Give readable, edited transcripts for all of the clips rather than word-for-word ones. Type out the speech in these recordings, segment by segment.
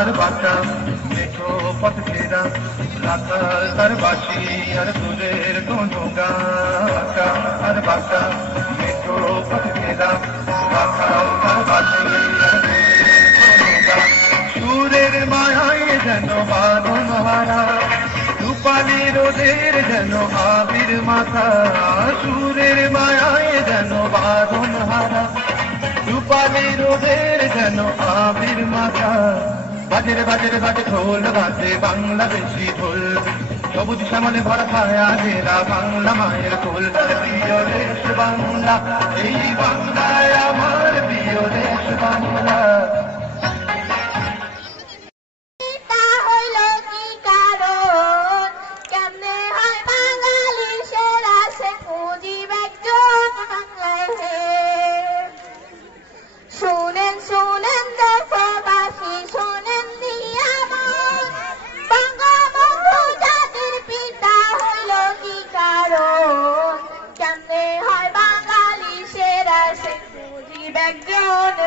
আর বাতা মেঠো পথ ফেরা রাখাল তার বাসি আর দূরের কোনো গাতা আর বাতা মেঠো পথ ফেরা রাখাল তার বাসি আর দূরের কোনো গা সুরের মায়ায় যেন বাঁধন হারা রূপালি রোদের যেন আবির মাথা সুরের মায়ায় যেন বাঁধন হারা রূপালি রোদের যেন আবির মাথা বাজের বাজের বাজে ঢোল বাজে বাংলাদেশি ঢোল সবুজ শ্যামলে ভরা ছায়া ঘেরা বাংলা মায়ের কোল প্রিয় দেশ বাংলা এই বাংলায় আমার প্রিয় দেশ বাংলা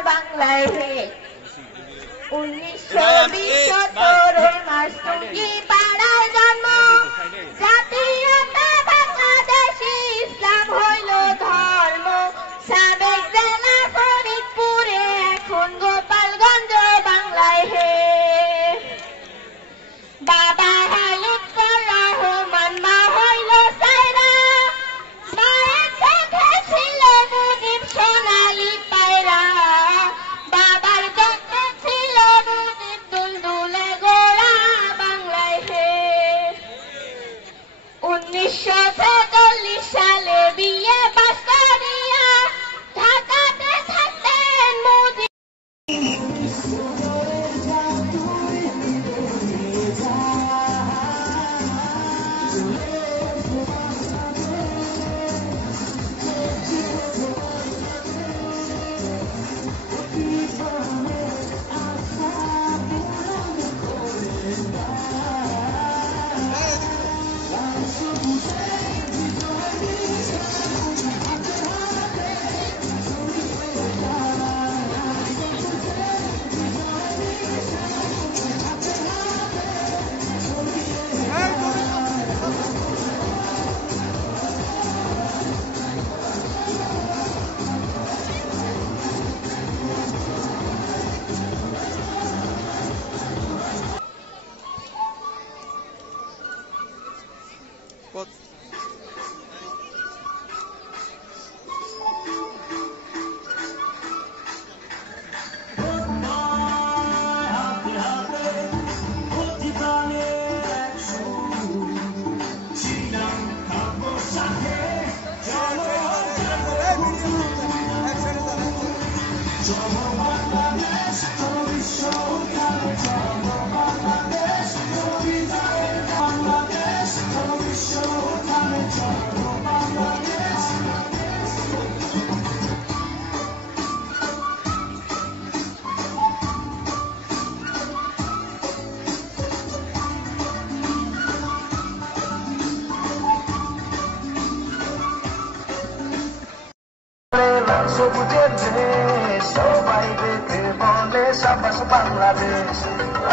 বাংলায় 1920 মাসুকি পাড়ায় জন্ম জাতীয়তা বাংলাদেশি ইসলাম হইল ধর্ম সাবেক জেলা ফরিদপুরে এখন গোপালগঞ্জ বাংলায় বাবা লুৎফর রহমান মা হইল সাইরা মায়ের চোখে ছিল মুনির সোনালী পায়রা বাবার চোখে ছিল মুনির দুলদুলে গোড়া বাংলায় 1946 সালে বিয়ে পাস করিয়া ঢাকাতে থাকতেন মোদি সবুজের দেশ সবাই দেখে বলে সাবাস বাংলাদেশ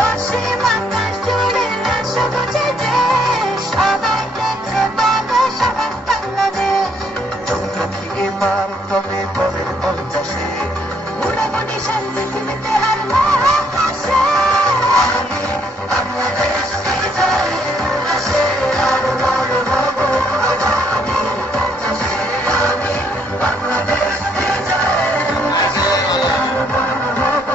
অসীম আকাশ জুড়ে সবুজের দেশ সবাই দেখে বলে সাবাস বাংলাদেশ চন্দ্রকে মান তবে পরের 50-এ উড়াবনি শান্তি পৃথিবীতে আর মহাকাশে বাংলাদেশ বিজয়ের উল্লাসে আরো বড় হব আগামী 50-এ আমি বাংলাদেশ বিজয়ের উল্লাসে আরো বড় হব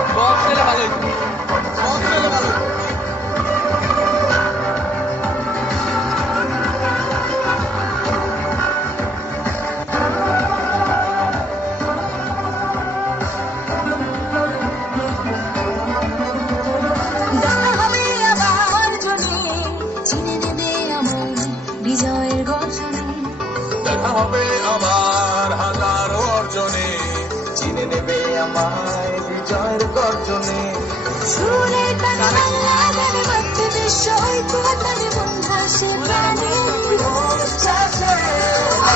ভালো হবে আমার হাজারো অর্জনে চিনে নেবে আমায় বিজয়ের গর্জনে সুরে তানে বাংলা গানে মাতৃ বিশ্ব ঐক্য তানে মন ভাসে প্রাণে উচ্ছ্বাসে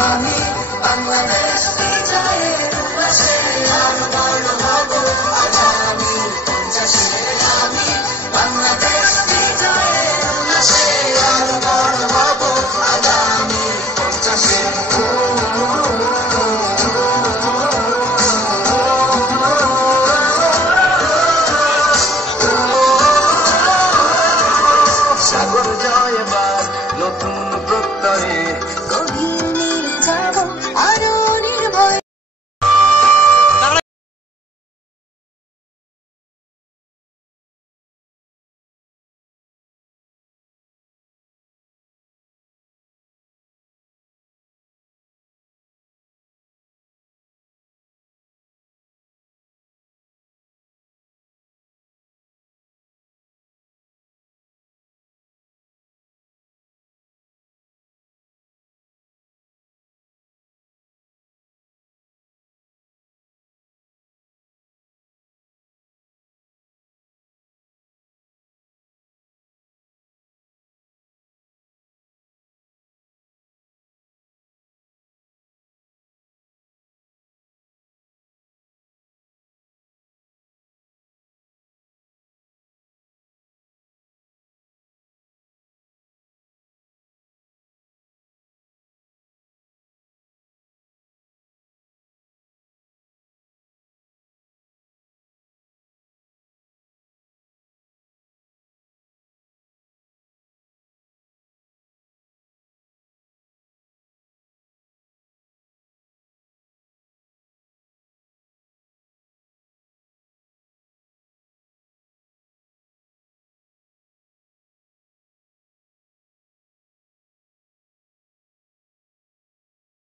আমি বাংলাদেশ বিজয়ের উল্লাসে